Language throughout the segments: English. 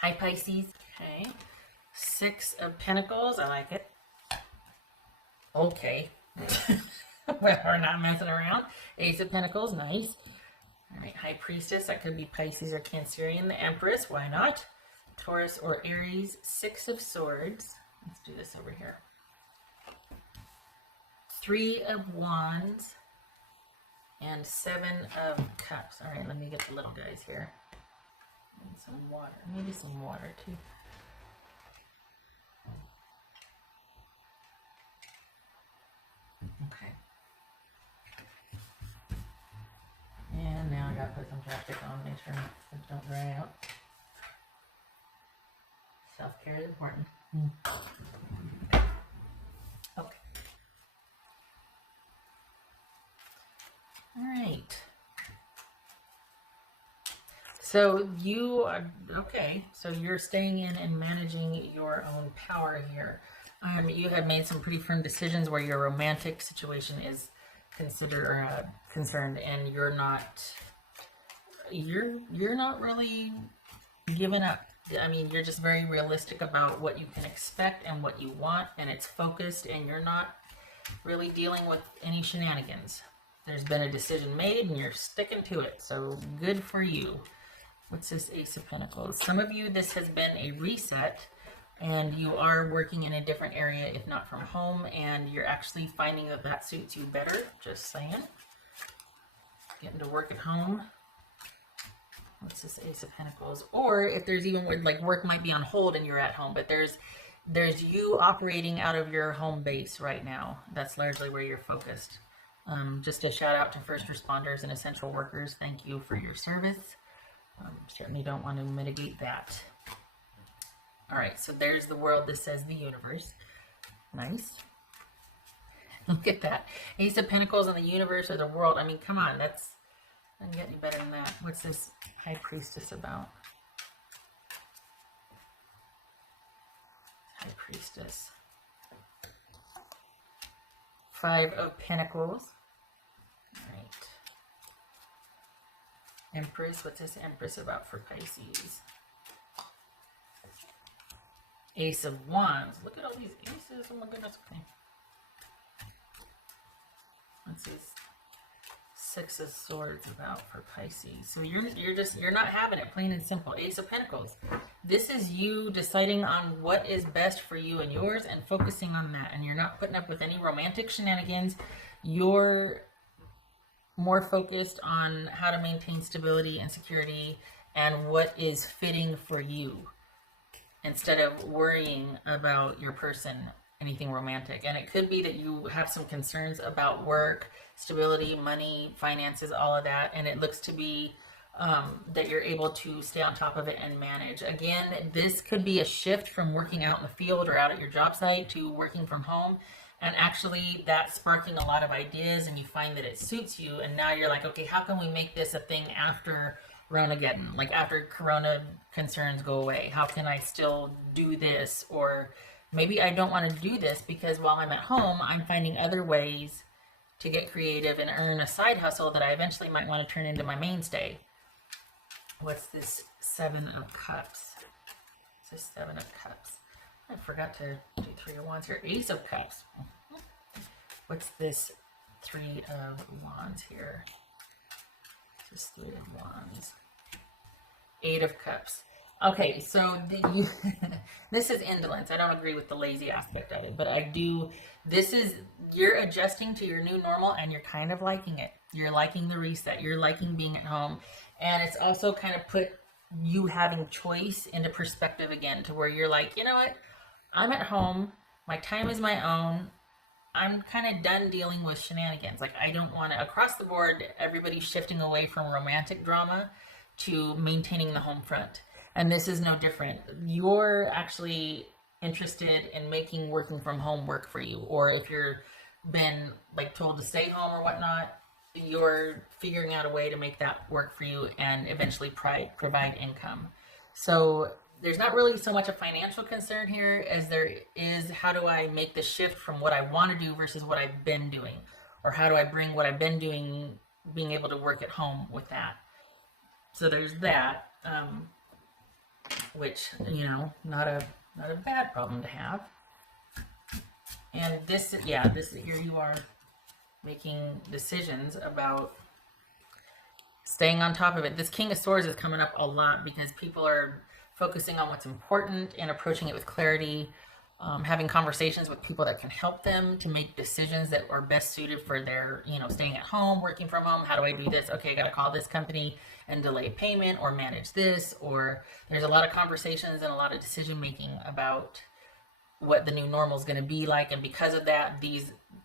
Hi, Pisces. Okay. Six of Pentacles. I like it. Okay. We're not messing around. Ace of Pentacles. Nice. All right. High Priestess. That could be Pisces or Cancerian. The Empress. Why not? Taurus or Aries. Six of Swords. Let's do this over here. Three of Wands. And Seven of Cups. All right. Let me get the little guys here. And some water. Maybe some water too. Okay. And now I gotta put some chapstick on, make sure things don't dry out. Self-care is important. Okay. Alright. So you are, okay, so you're staying in and managing your own power here. You have made some pretty firm decisions where your romantic situation is considered or concerned, and you're not really giving up. I mean, you're just very realistic about what you can expect and what you want, and it's focused, and you're not really dealing with any shenanigans. There's been a decision made, and you're sticking to it, so good for you. What's this Ace of Pentacles? Some of you, this has been a reset, and you are working in a different area, if not from home, and you're actually finding that that suits you better. Just saying. Getting to work at home. What's this Ace of Pentacles? Or if there's even like work might be on hold and you're at home, but there's you operating out of your home base right now. That's largely where you're focused. Just a shout out to first responders and essential workers. Thank you for your service. Certainly don't want to mitigate that. All right, so there's the world. This says the universe. Nice. Look at that. Ace of Pentacles and the universe or the world. I mean, come on. That's, I can get any better than that. What's this High Priestess about? High Priestess. Five of Pentacles. All right. Empress. What's this Empress about for Pisces? Ace of Wands. Look at all these aces. Oh my goodness. Okay. What's this Six of Swords about for Pisces? So you're not having it, plain and simple. Ace of Pentacles. This is you deciding on what is best for you and yours and focusing on that. And you're not putting up with any romantic shenanigans. You're more focused on how to maintain stability and security and what is fitting for you, instead of worrying about your person, anything romantic. And it could be that you have some concerns about work, stability, money, finances, all of that. And it looks to be that you're able to stay on top of it and manage. Again, this could be a shift from working out in the field or out at your job site to working from home. And actually that's sparking a lot of ideas, and you find that it suits you. And now you're like, okay, how can we make this a thing after Ronageddon, like after Corona concerns go away? How can I still do this? Or maybe I don't want to do this because while I'm at home, I'm finding other ways to get creative and earn a side hustle that I eventually might want to turn into my mainstay. What's this Seven of Cups? It's this Seven of Cups. I forgot to do Three of Wands here. Ace of Cups. What's this Three of Wands here? Just Three of Wands. Eight of Cups. Okay, so this is indolence. I don't agree with the lazy aspect of it, but I do. This is, you're adjusting to your new normal and you're kind of liking it. You're liking the reset. You're liking being at home. And it's also kind of put you having choice into perspective again, to where you're like, you know what? I'm at home. My time is my own. I'm kind of done dealing with shenanigans. Like, I don't want to, across the board, everybody's shifting away from romantic drama to maintaining the home front. And this is no different. You're actually interested in making working from home work for you. Or if you're been like told to stay home or whatnot, you're figuring out a way to make that work for you and eventually provide income. So there's not really so much a financial concern here as there is, how do I make the shift from what I want to do versus what I've been doing? Or how do I bring what I've been doing, being able to work at home with that? So there's that. which, you know, not a bad problem to have. And this, yeah, this here you are making decisions about staying on top of it. This King of Swords is coming up a lot because people are focusing on what's important and approaching it with clarity, having conversations with people that can help them to make decisions that are best suited for their, you know, staying at home, working from home. How do I do this? Okay, I got to call this company and delay payment or manage this. Or there's a lot of conversations and a lot of decision making about what the new normal is going to be like, and because of that,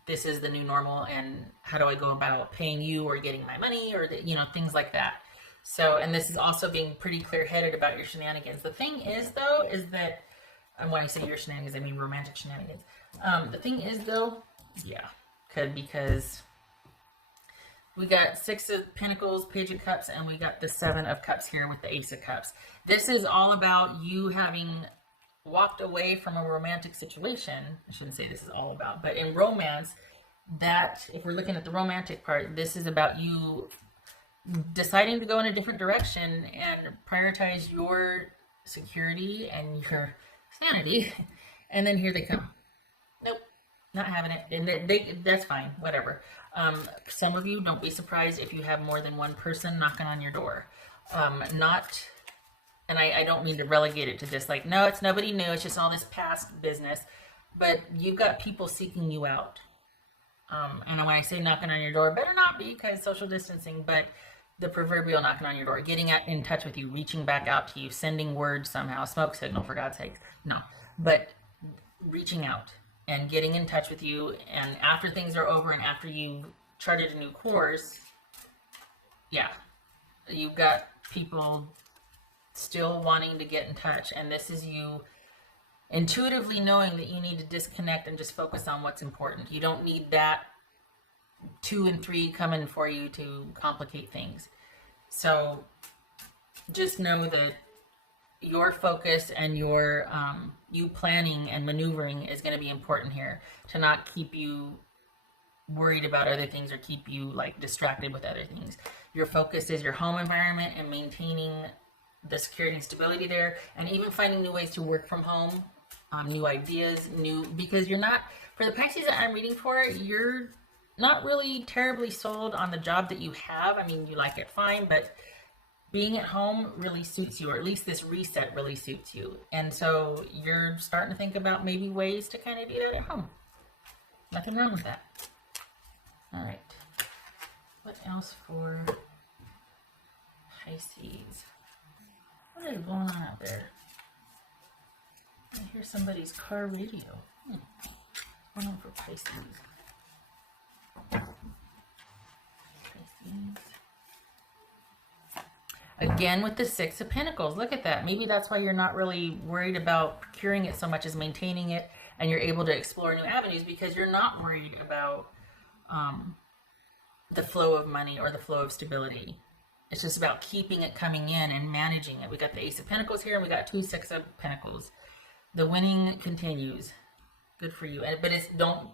this is the new normal, and how do I go about paying you or getting my money, or you know, things like that. So, and this is also being pretty clear-headed about your shenanigans. The thing is, though, is that, and when I say your shenanigans, I mean romantic shenanigans. The thing is, though, yeah, because we got Six of Pentacles, Page of Cups, and we got the Seven of Cups here with the Ace of Cups. This is all about you having walked away from a romantic situation. I shouldn't say this is all about, but in romance, that if we're looking at the romantic part, this is about you deciding to go in a different direction and prioritize your security and your sanity. And then here they come. Nope, not having it. And that's fine, whatever. Some of you, don't be surprised if you have more than one person knocking on your door. And I don't mean to relegate it to just like, no, it's nobody new. It's just all this past business. But you've got people seeking you out. And when I say knocking on your door, better not be because social distancing, but the proverbial knocking on your door, getting in touch with you, reaching back out to you, sending word somehow, smoke signal for God's sakes. No, but reaching out and getting in touch with you. And after things are over and after you've charted a new course, yeah, you've got people still wanting to get in touch, and this is you intuitively knowing that you need to disconnect and just focus on what's important. You don't need that 2 and 3 coming for you to complicate things. So just know that your focus and your you planning and maneuvering is going to be important here, to not keep you worried about other things or keep you like distracted with other things. Your focus is your home environment and maintaining the security and stability there, and even finding new ways to work from home, new ideas, because you're not, for the Pisces that I'm reading for, you're not really terribly sold on the job that you have. I mean, you like it fine, but being at home really suits you, or at least this reset really suits you. And so you're starting to think about maybe ways to kind of do that at home. Nothing wrong with that. All right. What else for Pisces? What is going on out there? I hear somebody's car radio. What's going on for Pisces? Again with the Six of Pentacles. Look at that. Maybe that's why you're not really worried about procuring it so much as maintaining it, and you're able to explore new avenues because you're not worried about the flow of money or the flow of stability. It's just about keeping it coming in and managing it. We got the Ace of Pentacles here, and we got 2 Six of Pentacles. The winning continues. Good for you. But it's don't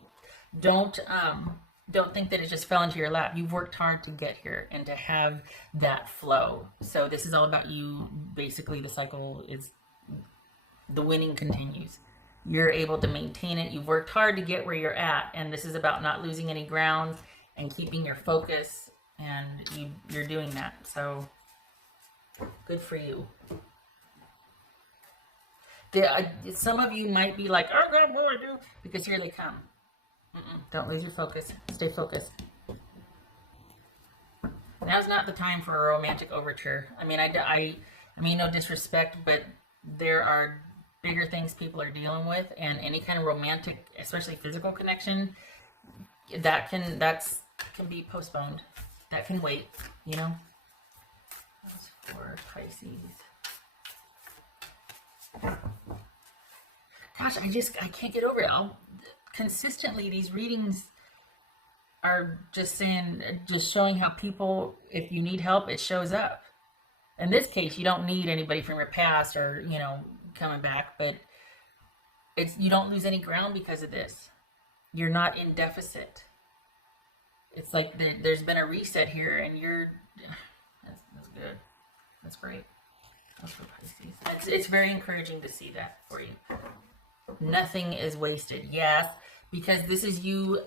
think that it just fell into your lap. You've worked hard to get here and to have that flow. So this is all about you. Basically, the cycle is the winning continues. You're able to maintain it. You've worked hard to get where you're at, and this is about not losing any ground and keeping your focus. And you're doing that, so good for you. Some of you might be like, oh God, what do I do? Because here they come. Don't lose your focus. Stay focused. Now's not the time for a romantic overture. I mean, no disrespect, but there are bigger things people are dealing with, and any kind of romantic, especially physical connection, that can be postponed. That can wait, you know. That's for Pisces. Gosh, I can't get over it. Consistently, these readings are just showing how people, if you need help, it shows up. In this case, you don't need anybody from your past or, you know, coming back, but you don't lose any ground because of this. You're not in deficit. It's like there's been a reset here, and that's good. That's great. For Pisces. It's very encouraging to see that for you. Nothing is wasted. Yes, because this is you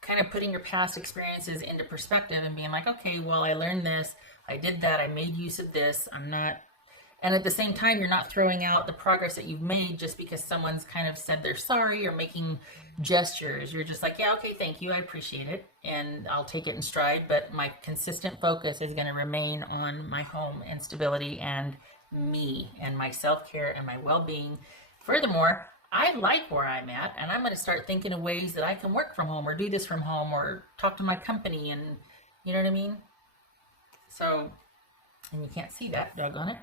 kind of putting your past experiences into perspective and being like, okay, well, I learned this, I did that, I made use of this, I'm not, and at the same time, you're not throwing out the progress that you've made just because someone's kind of said they're sorry or making gestures. You're just like, yeah, okay, thank you, I appreciate it, and I'll take it in stride, but my consistent focus is going to remain on my home and stability and me and my self-care and my well-being. Furthermore, I like where I'm at, and I'm going to start thinking of ways that I can work from home or do this from home or talk to my company, and you know what I mean? So, and you can't see that, doggone it.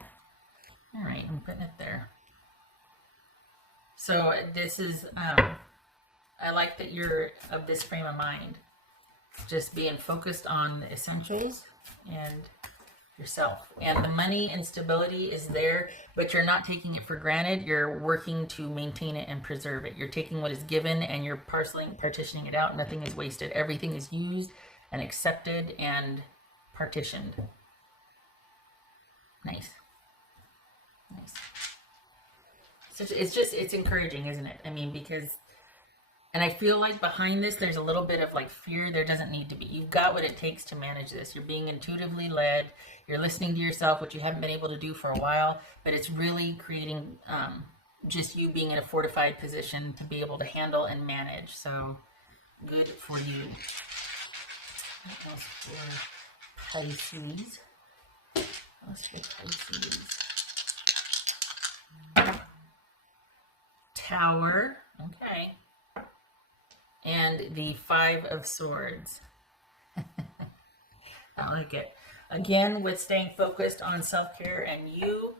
All right, I'm putting it there. So this is, I like that you're of this frame of mind, just being focused on the essentials and yourself, and the money and stability is there, but you're not taking it for granted. You're working to maintain it and preserve it. You're taking what is given and you're partitioning it out. Nothing is wasted. Everything is used and accepted and partitioned. Nice. It's encouraging, isn't it? I mean, because, and I feel like behind this, there's a little bit of like fear. There doesn't need to be. You've got what it takes to manage this. You're being intuitively led. You're listening to yourself, which you haven't been able to do for a while, but it's really creating just you being in a fortified position to be able to handle and manage. So good for you. What else for Pisces? Tower. Okay. And the Five of Swords. I like it. Again, with staying focused on self-care and you,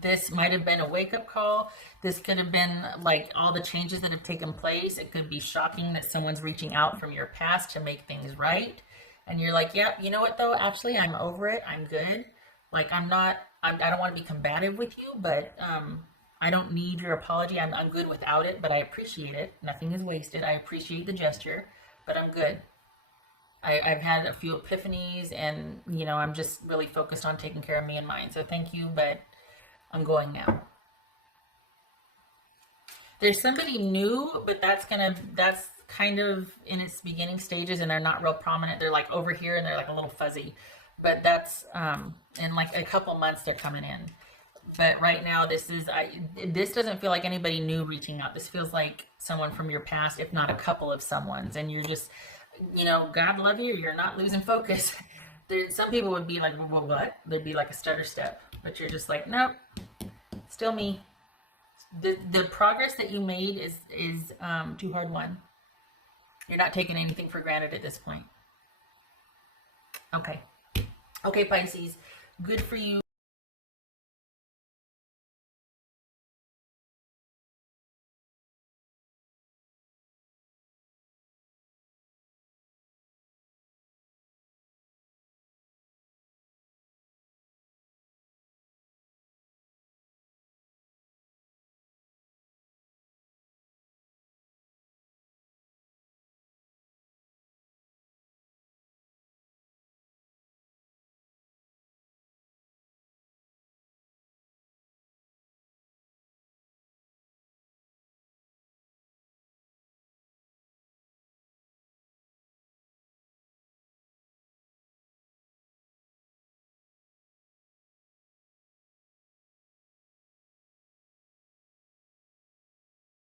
this might have been a wake-up call. This could have been like all the changes that have taken place. It could be shocking that someone's reaching out from your past to make things right. And you're like, yeah, you know what though? Actually, I'm over it. I'm good. Like, I don't want to be combative with you, but I don't need your apology. I'm good without it, but I appreciate it. Nothing is wasted. I appreciate the gesture, but I'm good. I've had a few epiphanies, and, you know, I'm just really focused on taking care of me and mine. So thank you, but I'm going now. There's somebody new, but that's kind of in its beginning stages, and they're not real prominent. They're like over here, and they're like a little fuzzy. But that's, in like a couple months, they're coming in. But right now, this doesn't feel like anybody new reaching out. This feels like someone from your past, if not a couple of someone's. And you're just, you know, God love you, you're not losing focus. Some people would be like, well, what? There'd be like a stutter step. But you're just like, nope, still me. The progress that you made is too hard won. You're not taking anything for granted at this point. Okay. Okay, Pisces, good for you.